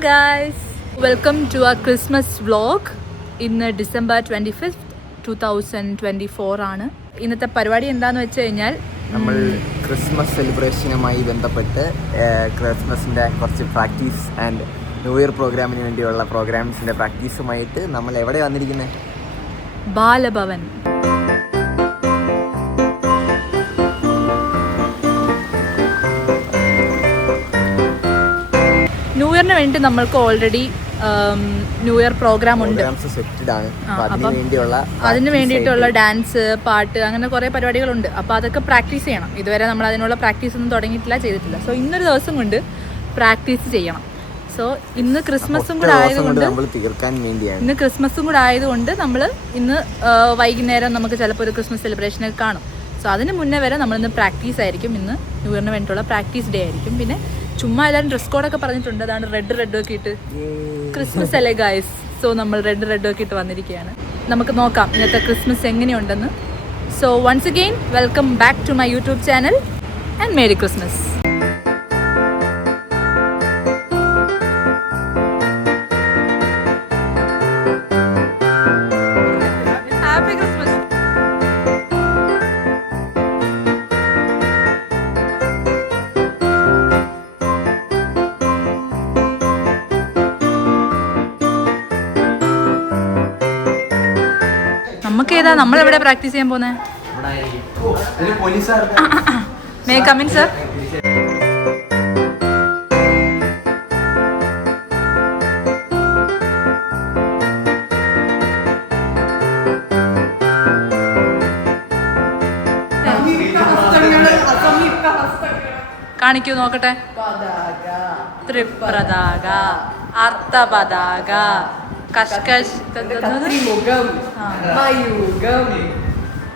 guys, welcome to our Christmas vlog. ഇന്ന് December 25th 2024 ആണ്. ഇന്നത്തെ പരിപാടി എന്താണെന്ന് വെച്ച് കഴിഞ്ഞാൽ നമ്മൾ ക്രിസ്മസ് സെലിബ്രേഷനുമായി ബന്ധപ്പെട്ട് ക്രിസ്മസിൻ്റെ കുറച്ച് പ്രാക്ടീസ് ആൻഡ് ന്യൂ ഇയർ പ്രോഗ്രാമിന് വേണ്ടിയുള്ള പ്രോഗ്രാംസിൻ്റെ പ്രാക്ടീസുമായിട്ട് നമ്മൾ എവിടെ വന്നിരിക്കുന്നത്? ബാലഭവൻ. ന്യൂ ഇയറിന് വേണ്ടി നമ്മൾക്ക് ഓൾറെഡി ന്യൂ ഇയർ പ്രോഗ്രാം ഉണ്ട്. അതിന് വേണ്ടിയിട്ടുള്ള ഡാൻസ്, പാട്ട്, അങ്ങനെ കുറേ പരിപാടികളുണ്ട്. അപ്പോൾ അതൊക്കെ പ്രാക്ടീസ് ചെയ്യണം. ഇതുവരെ നമ്മൾ അതിനുള്ള പ്രാക്ടീസ് ഒന്നും തുടങ്ങിയിട്ടില്ല, ചെയ്തിട്ടില്ല. സോ ഇന്നൊരു ദിവസം കൊണ്ട് പ്രാക്ടീസ് ചെയ്യണം. സോ ഇന്ന് ക്രിസ്മസും കൂടെ ആയതുകൊണ്ട് നമ്മൾ ഇന്ന് വൈകുന്നേരം നമുക്ക് ചിലപ്പോൾ ഒരു ക്രിസ്മസ് സെലിബ്രേഷനൊക്കെ കാണും. സോ അതിന് മുന്നേ വരെ നമ്മളിന്ന് പ്രാക്ടീസ് ആയിരിക്കും. ഇന്ന് ന്യൂ ഇയറിന് വേണ്ടിയിട്ടുള്ള പ്രാക്ടീസ് ഡേ ആയിരിക്കും. പിന്നെ ചുമ്മാ എല്ലാവരും ഡ്രസ് കോഡൊക്കെ പറഞ്ഞിട്ടുണ്ട്. അതാണ് റെഡ് ഒക്കെ ഇട്ട് ക്രിസ്മസ് അല്ലേ ഗൈസ്. സോ നമ്മൾ റെഡ് ഒക്കെ ഇട്ട് വന്നിരിക്കുകയാണ്. നമുക്ക് നോക്കാം ഇന്നത്തെ ക്രിസ്മസ് എങ്ങനെയുണ്ടെന്ന്. So once again welcome back to my YouTube channel and merry Christmas. നമുക്ക് ഏതാ നമ്മൾ എവിടെ പ്രാക്ടീസ് ചെയ്യാൻ പോകുന്നത്? May come in sir. കാണിക്കൂ നോക്കട്ടെ. ത്രിപ്രതാക, അർത്ഥപതാക, കഷ്കഷ്,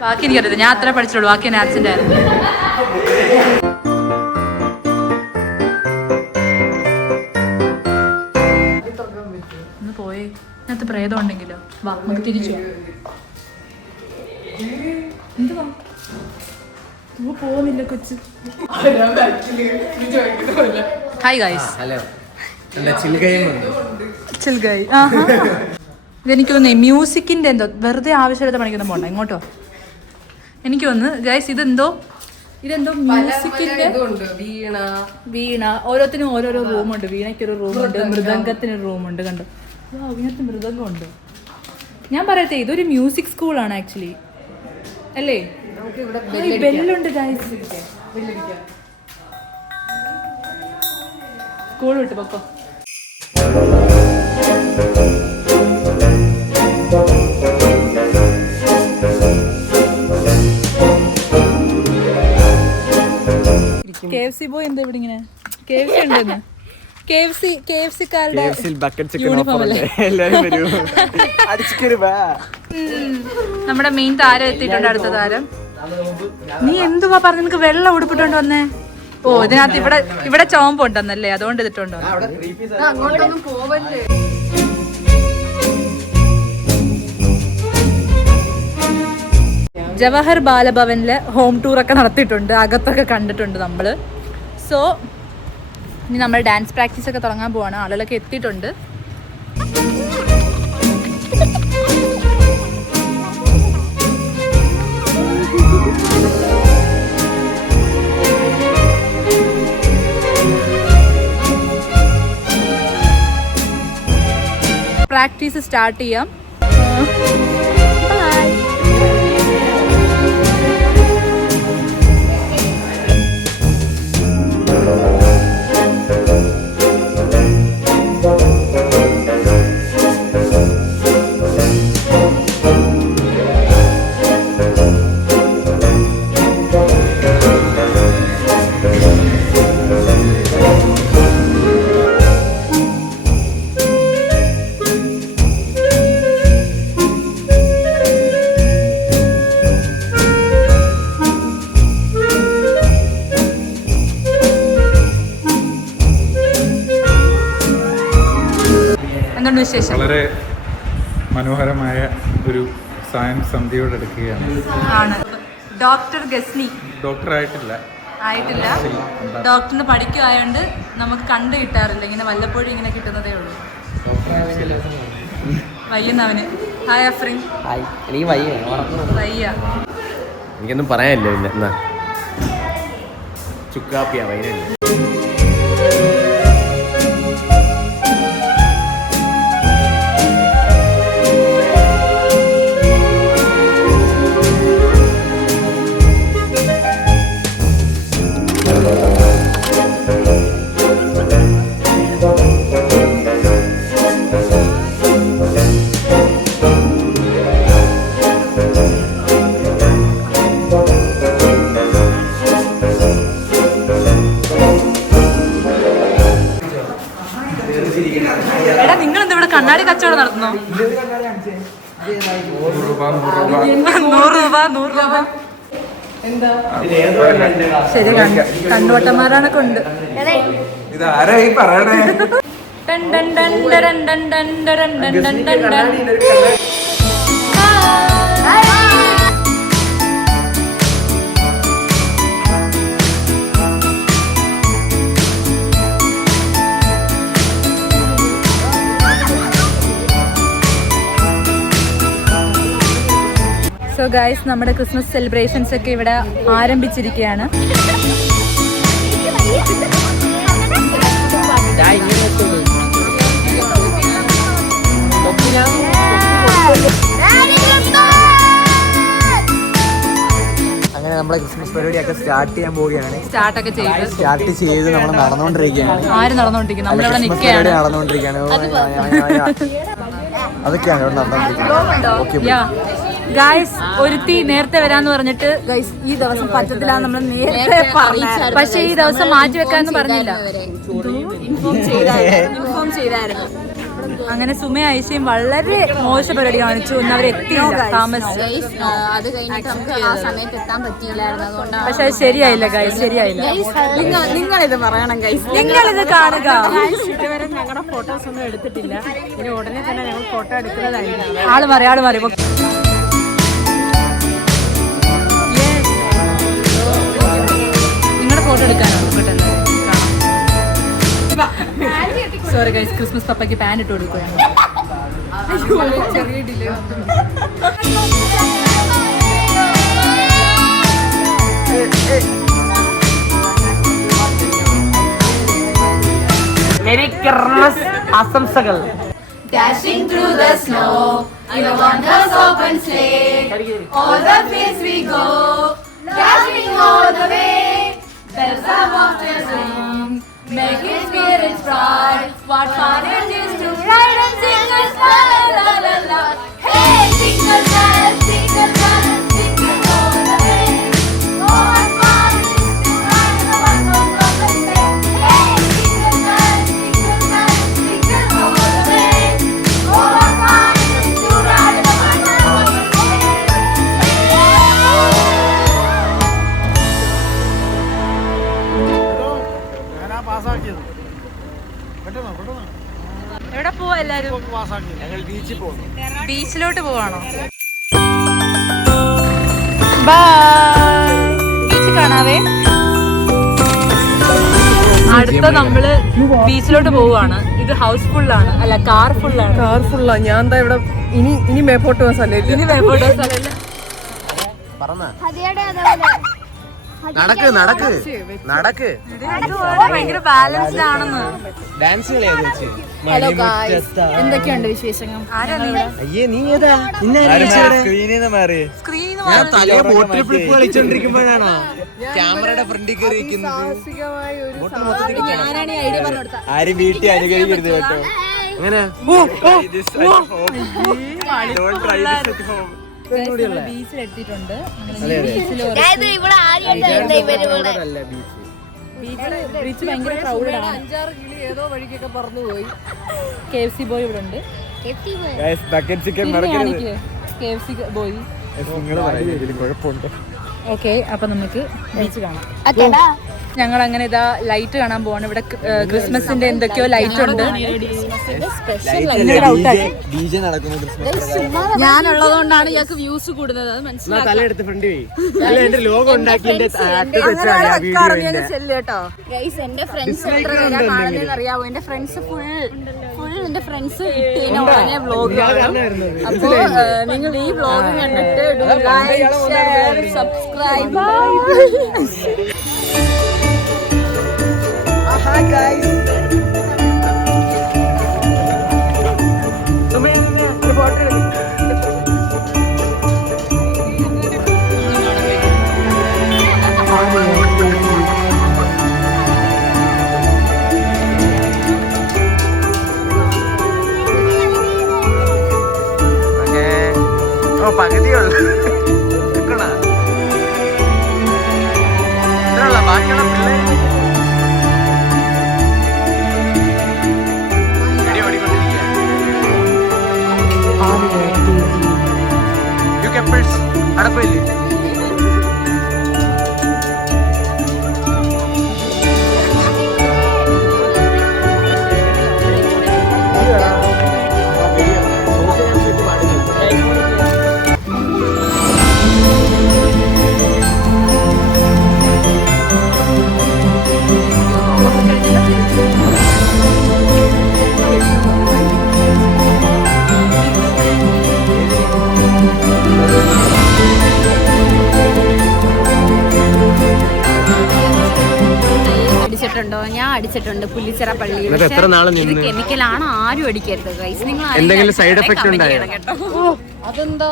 ബാക്കി എനിക്കറിയത്. ഞാൻ അത്ര പഠിച്ചിട്ടുള്ളൂ, ബാക്കി ഞാൻ ആബ്സെന്റ് ആയിരുന്നു. ഒന്ന് പോയേ, ഇതിനകത്ത് പ്രേതം ഉണ്ടെങ്കിലോ? വാ നമുക്ക് തിരിച്ചു എന്തുവാ പോകുന്നില്ല കൊച്ചു. Hi guys. ഇതെനിക്ക് തോന്നുന്നേ മ്യൂസിക്കിന്റെ എന്തോ വെറുതെ ആവശ്യമില്ലാത്ത പണിക്കൊന്നും പോണ്ട. ഇങ്ങോട്ടോ എനിക്ക് തോന്നുന്നു ഗൈസ് ഇതെന്തോ മ്യൂസിക്കിന്റെ വീണ. ഓരോത്തിനും ഓരോരോ റൂമുണ്ട്. വീണയ്ക്കൊരു റൂമുണ്ട്, മൃദംഗത്തിനൊരു റൂമുണ്ട്. കണ്ടോ, ഇതിനകത്ത് മൃദംഗമുണ്ട്. ഞാൻ പറയട്ടെ, ഇതൊരു മ്യൂസിക് സ്കൂളാണ് ആക്ച്വലി, അല്ലേ? ബെല്ലുണ്ട് ഗൈസ്. സ്കൂൾ വിട്ട് പൊക്കോ. KFC ബോയ് എന്താ ഇവിടെ ഇങ്ങനെ? KFC ഉണ്ടെന്ന്. KFC കാരുടെ നമ്മുടെ മെയിൻ താരം എത്തിയിട്ടുണ്ട്. അടുത്ത താരം. നീ എന്തുവാ പറഞ്ഞ? നിനക്ക് വെള്ളം ഉടുപ്പിട്ടോണ്ട് വന്നേ? ഓ, ഇതിനകത്ത് ഇവിടെ ചോമ്പുണ്ടെന്നല്ലേ, അതുകൊണ്ട് ഇതിട്ടുണ്ടോ? ജവഹർ ബാലഭവനില് ഹോം ടൂറൊക്കെ നടത്തിയിട്ടുണ്ട്, അകത്തൊക്കെ കണ്ടിട്ടുണ്ട് നമ്മള്. സോ ഇനി നമ്മൾ ഡാൻസ് പ്രാക്ടീസ് ഒക്കെ തുടങ്ങാൻ പോവാണ്. ആളുകളൊക്കെ എത്തിയിട്ടുണ്ട്. പ്രാക്ടീസ് സ്റ്റാർട്ട് ചെയ്യാം. വളരെ മനോഹരമായ ഒരു സായം സന്ധ്യയോടെ എടുക്കുകയാണ്. ഡോക്ടർ ഗസ്നി. ഡോക്ടറായിട്ടില്ല, ആയിട്ടില്ല. ഡോക്ടറിന് പഠിക്കുമായോണ്ട് നമുക്ക് കണ്ടു കിട്ടാറില്ല, ഇങ്ങനെ വല്ലപ്പോഴും ഇങ്ങനെ കിട്ടുന്നതേ ഉള്ളൂ. വയ്യുന്നവന്. ഹായ് അഫ്രീൻ. എനിക്ക് വയ്യ. എനിക്കൊന്നും പറയാനില്ല. പിന്നെ എന്നാ ചുക്കാപ്പിയാ വൈകില്ല. എടാ നിങ്ങൾ എന്താ ഇവിടെ കണ്ണാടി കച്ചവടം നടത്തുന്നോ? 100 രൂപ. എന്താ ശരി, കണ്ണുവട്ടന്മാരാണൊക്കെ ഉണ്ട്. ഇതാരാ ഈ പറയണേ? സോ ഗൈസ്, നമ്മുടെ ക്രിസ്മസ് സെലിബ്രേഷൻസ് ഒക്കെ ഇവിടെ ആരംഭിച്ചിരിക്കുകയാണ്. അങ്ങനെ നമ്മളെ ക്രിസ്മസ് പരിപാടിയൊക്കെ സ്റ്റാർട്ട് ചെയ്യാൻ പോവുകയാണ്. സ്റ്റാർട്ട് ചെയ്ത് നമ്മൾ നടന്നുകൊണ്ടിരിക്കുകയാണ്. ആര് നടന്നുകൊണ്ടിരിക്കുന്നു? നമ്മളിവിടെ നിൽക്കുകയാണ്. നടന്നുകൊണ്ടിരിക്കുകയാണ്. അതൊക്കെയാണ് ഇവിടെ നടന്നുകൊണ്ടിരിക്കുന്നത്. ഗൈസ്, ഒരുത്തി നേരത്തെ വരാന്ന് പറഞ്ഞിട്ട് ഗൈസ് ഈ ദിവസം പറ്റത്തില്ല നമ്മൾ നേരത്തെ പറഞ്ഞു, പക്ഷെ ഈ ദിവസം മാറ്റി വെക്കാന്ന് പറഞ്ഞില്ല. ഇൻഫോം ചെയ്തായിരുന്നു. അങ്ങനെ സുമയും ഐശയും വളരെ മോശ പരിപാടി കാണിച്ചു. അവരെത്തിയില്ല, താമസിച്ചു. അത് കഴിഞ്ഞിട്ട് നമുക്ക് ആ സമയത്ത് എത്താൻ പറ്റിയില്ലായിരുന്നു. അതുകൊണ്ടാണ്. പക്ഷെ അത് ശരിയായില്ല ഗൈസ്, ശരിയായില്ല. നിങ്ങളിത് പറയണം ഗൈസ്, നിങ്ങളിത് കാണുക. ഇതുവരെ ഞങ്ങളുടെ ഫോട്ടോസ് ഒന്നും എടുത്തിട്ടില്ല. ഇനി ഉടനെ തന്നെ ഞങ്ങൾ ഫോട്ടോ എടുക്കുന്നതായിരിക്കും. ആള് മാറി നിങ്ങളുടെ ഫോട്ടോ എടുക്കാനോ? സോറി ഗൈസ്, ക്രിസ്മസ് പപ്പയ്ക്ക് പാൻ ഇട്ട് കൊടുക്കുകയാണ്. ചെറിയ ഡിലേ. മെരി ക്രിസ്മസ് ആശംസകൾ. Dashing through the snow in a wondrous open sleigh, all the place we go, dashing all the way. Bells are wafted ring, making spirits bright. What fun it is to ride and sing a la la la la. Hey, jingle bells, jingle bells, jingle all the way. Oh, what fun it is to ride in a wondrous open sleigh. Hey, jingle bells, jingle bells, jingle all the way. Oh, what fun it is to ride in a wondrous open sleigh. എവിടെ പോവാ എല്ലാരും? ഞങ്ങൾ ബീച്ചിൽ പോകുന്നു. ബീച്ചിലോട്ട് പോവാണോ? By. Beach കാണാവേ. അടുത്ത നമ്മള് ബീച്ചിലോട്ട് പോവാണ്. ഇത് ഹൗസ് ഫുള്ളാണ്, അല്ല കാർ ഫുള്ളാണ്. ഞാൻ എന്താ ഇവിടെ ഇനി മേപ്പോട്ട് പോകാൻ സ്ഥലമില്ല. ഇനി മേപ്പോട്ട് സ്ഥലമില്ല. നടക്ക്. ഭയങ്കര ബാലൻസ്ഡ് ആണെന്ന്. ഡാൻസ് ഹലോ ഗായ്സ്, എന്തൊക്കെയുണ്ട് വിശേഷങ്ങൾ? കളിച്ചോണ്ടിരിക്കുമ്പോഴാണോ ക്യാമറയുടെ ഫ്രണ്ടിൽ കയറി ഞാനാണ് ഈ ഐഡിയ പറഞ്ഞു കൊടുത്തത്. ആരും വീട്ടിൽ അനുകരിക്കരുത് കേട്ടോ. അങ്ങനെ ബീച്ചിലെത്തിയിട്ടുണ്ട്. ബീച്ച് ഭയങ്കര ക്രൗഡാണ്. 5-6 കിളി ഏതോ വഴിക്കൊക്കെ പറന്നുപോയി. KFC ബോയ് ഇവിടെ ഉണ്ട്. KFC boy. കുഴപ്പമുണ്ട്. ഓക്കെ, അപ്പൊ നമുക്ക് ബീച്ച് കാണാം. ഞങ്ങൾ അങ്ങനെ ഇതാ ലൈറ്റ് കാണാൻ പോവാണ്. ഇവിടെ ക്രിസ്മസിന്റെ എന്തൊക്കെയോ ലൈറ്റ് ഉണ്ട്. ഞാനുള്ളതുകൊണ്ടാണ് ഇയാൾക്ക് വ്യൂസ് കൂടുന്നത്. അത് മനസ്സിലാക്കാം. എന്റെ ഫ്രണ്ട്സ് എത്ര പേരാ കാണുന്നതെന്ന് അറിയാവോ? എന്റെ ഫ്രണ്ട്സ് ഫുൾ എന്റെ ഫ്രണ്ട്സ് ഇട്ടേനെ വ്ലോഗ് കാണും. അപ്പോ നിങ്ങൾ ഈ വ്ലോഗ് കണ്ടിട്ട് like share subscribe. Hi guys. പകുതിയുള്ളു ബാക്കിയുള്ള പിള്ളേർ അടപ്പില്ലേ? ഞാൻ അടിച്ചിട്ടുണ്ട് പുല്ലിച്ചിറ പള്ളിയിൽ. കെമിക്കലാണ്, ആരും അടിക്കരുത് ഗൈസ്. നിങ്ങൾ എന്തെങ്കിലും സൈഡ് എഫക്ട് ഉണ്ടായോ? അതെന്താ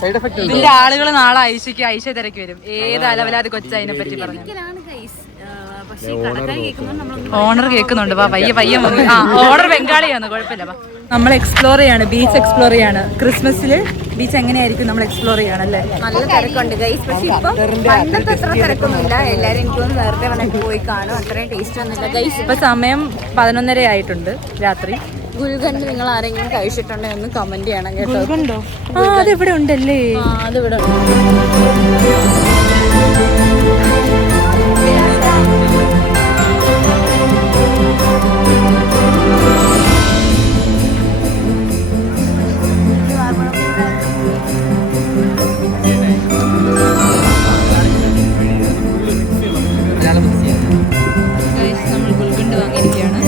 സൈഡ് എഫക്ട് ഇതിന്റെ ആളുകൾ നാളെ ഐശ തിരക്കി വരും. ഏത് അലവലാതി കൊച്ചതിനെ പറ്റി പറഞ്ഞു. ഓണർ കേൾക്കുന്നുണ്ട്. പയ്യെ ഓണർ ബംഗാളിയാണ്, കുഴപ്പമില്ല. നമ്മൾ എക്സ്പ്ലോർ ചെയ്യാണ്, ബീച്ച് എക്സ്പ്ലോർ ചെയ്യാണ്. ക്രിസ്മസില് ബീച്ച് എങ്ങനെയായിരിക്കും നമ്മൾ എക്സ്പ്ലോർ ചെയ്യണല്ലേ? നല്ല തിരക്കുണ്ട് ഗൈസ്. പക്ഷെ ഇപ്പൊ പണ്ടത്തെ അത്ര തിരക്കൊന്നുമില്ല. എല്ലാരും എനിക്കൊന്ന് നേരത്തെ വന്നിട്ട് പോയി കാണും. അത്രയും ടേസ്റ്റ് ഒന്നുമില്ല ഗൈസ്. ഇപ്പൊ സമയം 11:30 ആയിട്ടുണ്ട് രാത്രി. ഗുൽഗണ്ട് നിങ്ങൾ ആരെങ്കിലും കഴിച്ചിട്ടുണ്ടെങ്കിൽ ഒന്ന് കമന്റ് ചെയ്യണം കേട്ടോ. ഗുൽഗണ്ടോ? അതെവിടെ ഉണ്ടല്ലേ? അതിവിടെ നമ്മൾ ഗുൽഗണ്ട് വാങ്ങിയിരിക്കുകയാണ്.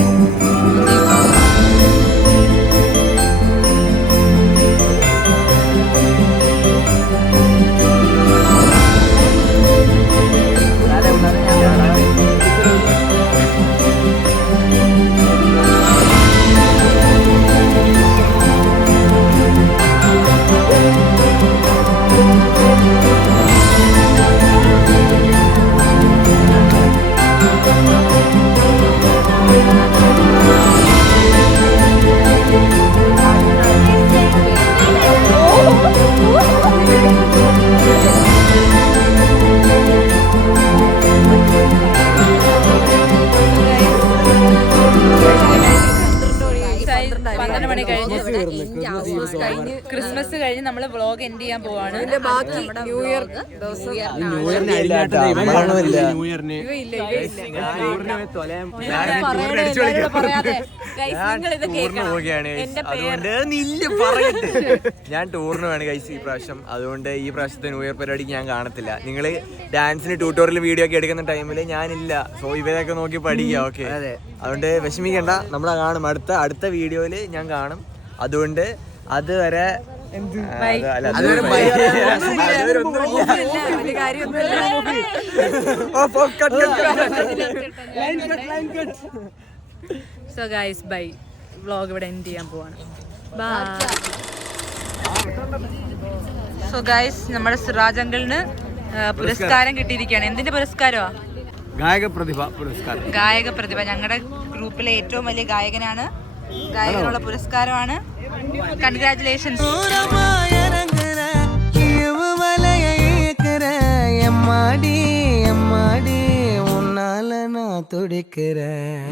ക്രിസ്മസ് കഴിഞ്ഞ് നമ്മള് വ്ളോഗ് എൻഡ് ചെയ്യാൻ പോവാണ്. ബാക്കി ന്യൂ ഇയർ ഞാൻ ടൂറിന് വേണം ഗൈസ് ഈ പ്രാവശ്യം. അതുകൊണ്ട് ഈ പ്രാവശ്യത്തെ ന്യൂ ഇയർ പരിപാടിക്ക് ഞാൻ കാണത്തില്ല. നിങ്ങള് ഡാൻസിന് ട്യൂട്ടോറിയൽ വീഡിയോ ഒക്കെ എടുക്കുന്ന ടൈമില് ഞാനില്ല. സോ ഇവരൊക്കെ നോക്കി പഠിക്കാം. ഓക്കെ, അതുകൊണ്ട് വിഷമിക്കണ്ട, നമ്മളെ കാണും. അടുത്ത വീഡിയോയില് ഞാൻ കാണും. അതുകൊണ്ട് അതുവരെ സോ ഗൈസ് ബൈ. വ്ളോഗ് ഇവിടെ എൻഡ് ചെയ്യാൻ പോവാണ്. ബൈ. സോ ഗൈസ് നമ്മുടെ സിറാജ് അങ്കിളിന് പുരസ്കാരം കിട്ടിയിരിക്കുകയാണ്. എന്തിന്റെ പുരസ്കാരമാ? ഗായക പ്രതിഭ പുരസ്കാരം. ഗായക പ്രതിഭ. ഞങ്ങളുടെ ഗ്രൂപ്പിലെ ഏറ്റവും വലിയ ഗായകനാണ്. ഗായകനുള്ള പുരസ്കാരമാണ്. കൺഗ്രാറ്റുലേഷൻസ്. உன்னால நான் துடிக்கிறேன்.